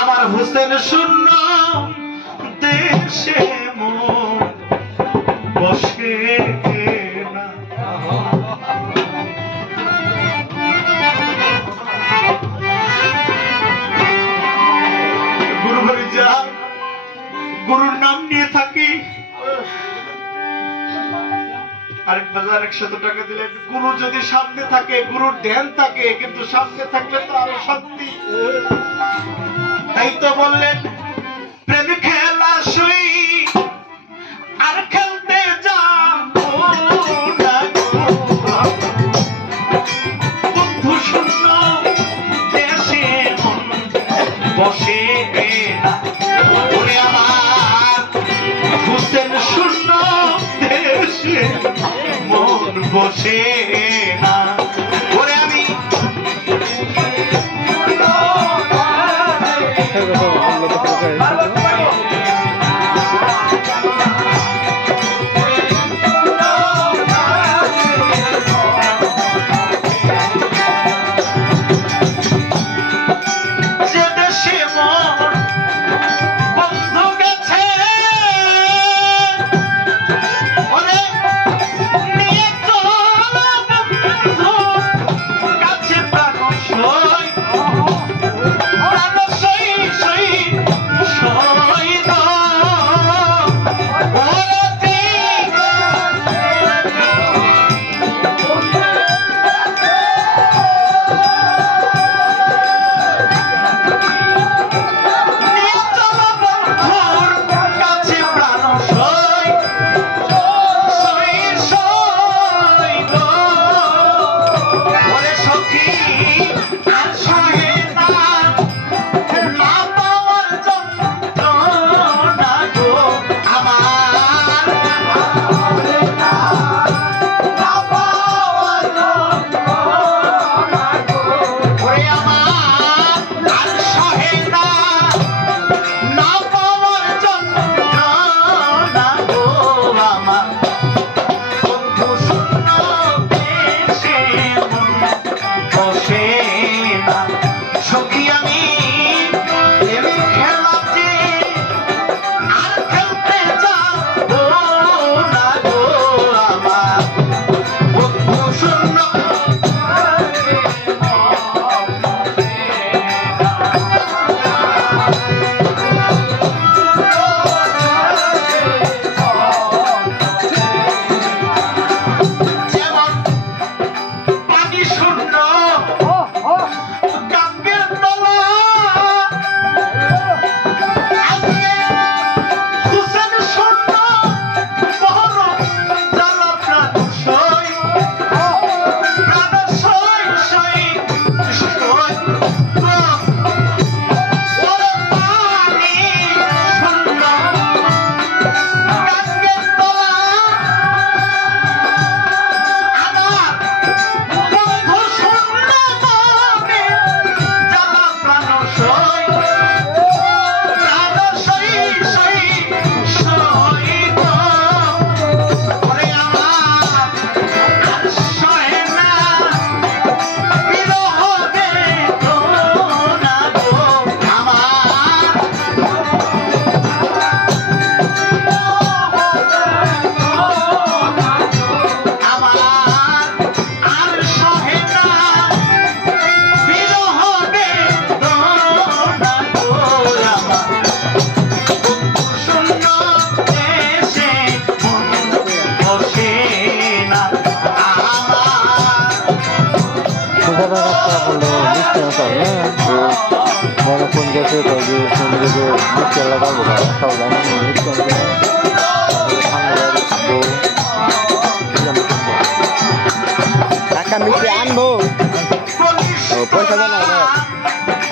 আমার হোসেন শূন্য দেশে বসে না। গুরু ঘরে যা গুরুর নাম নিয়ে থাকি আরেক বাজার 100 টাকা দিলেন। গুরু যদি সামনে থাকে, গুরুর ধ্যান থাকে, কিন্তু সামনে থাকলে তো আরো শান্তি। তাই তো বললেন প্রেম খেলা শুই আর খেলতে যাবো না বন্ধু শূন্য দেশে মন বসে না। ওরে আমার হোসেন শূন্য দেশে মন বসে না। ওরে আমি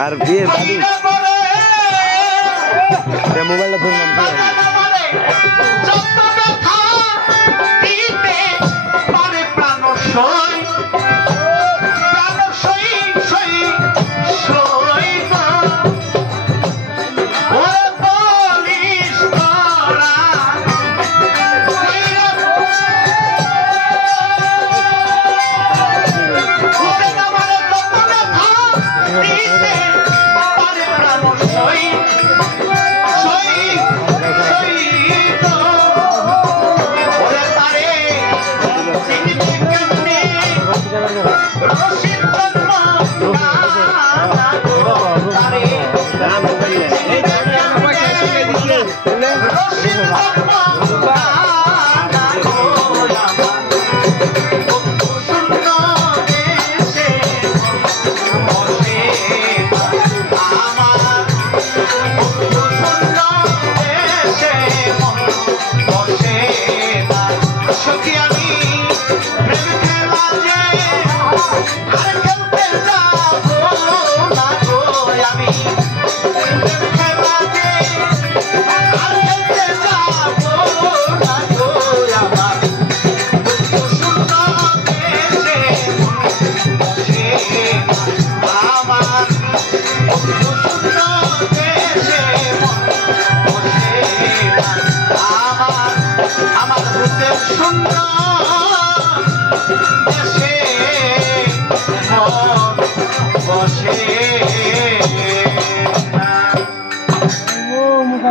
আর বিয়ে দাদি মোবাইলটা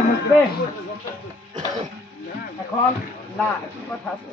মুখবে এখন না, একটু কথা আছে।